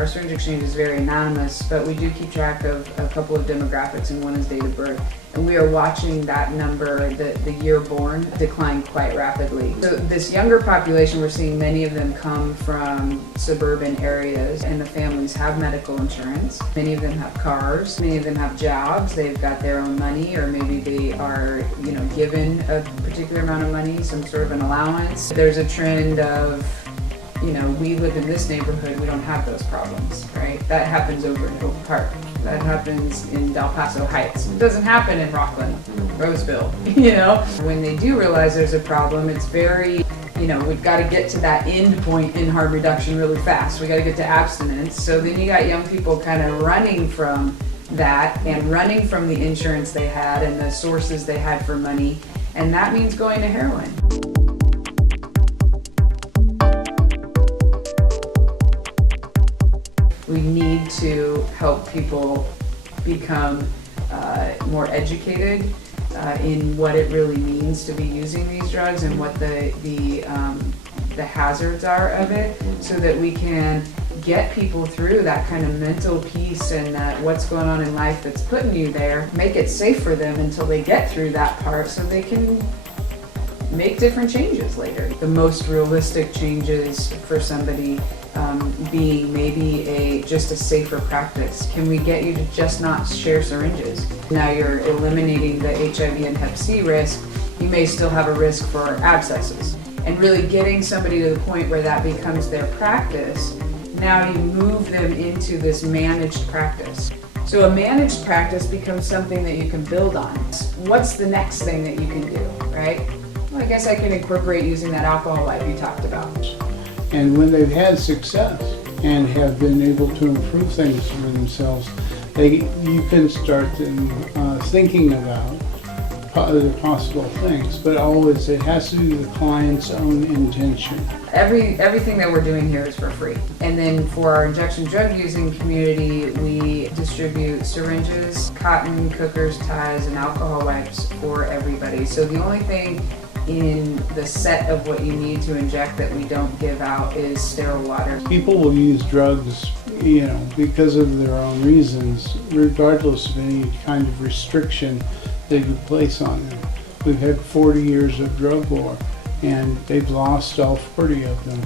Our syringe exchange is very anonymous, but we do keep track of a couple of demographics, and one is date of birth. And we are watching that number, the year born, decline quite rapidly. So this younger population, we're seeing many of them come from suburban areas, and the families have medical insurance. Many of them have cars, many of them have jobs, they've got their own money, or maybe they are, given a particular amount of money, some sort of an allowance. There's a trend of, we live in this neighborhood, we don't have those problems, right? That happens over in Oak Park. That happens in Del Paso Heights. It doesn't happen in Rockland, Roseville, When they do realize there's a problem, it's very, we've got to get to that end point in harm reduction really fast. We got to get to abstinence. So then you got young people kind of running from that and running from the insurance they had and the sources they had for money. And that means going to heroin. We need to help people become more educated in what it really means to be using these drugs and what the hazards are of it, so that we can get people through that kind of mental piece and that what's going on in life that's putting you there, make it safe for them until they get through that part so they can make different changes later. The most realistic changes for somebody being maybe just a safer practice. Can we get you to just not share syringes? Now you're eliminating the HIV and Hep C risk. You may still have a risk for abscesses. And really getting somebody to the point where that becomes their practice, now you move them into this managed practice. So a managed practice becomes something that you can build on. What's the next thing that you can do, right? Well, I guess I can incorporate using that alcohol wipe you talked about. And when they've had success and have been able to improve things for themselves, you can start thinking about other possible things, but always it has to be the client's own intention. Everything that we're doing here is for free. And then for our injection drug using community, we distribute syringes, cotton, cookers, ties, and alcohol wipes for everybody. So the only thing in the set of what you need to inject that we don't give out is sterile water. People will use drugs, because of their own reasons, regardless of any kind of restriction they could place on them. We've had 40 years of drug war, and they've lost all 40 of them.